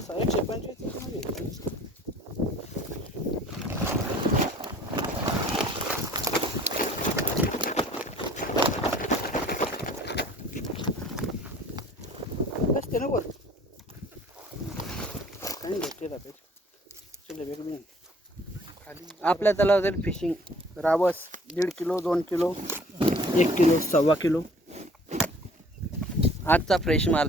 थोडंसं एकशे पंचवीस बसते ना वर काही भेटते राहते आपल्या तलावात जाईल फिशिंग रावस दीड किलो दोन किलो एक किलो सव्वा किलो. आजचा फ्रेश माल.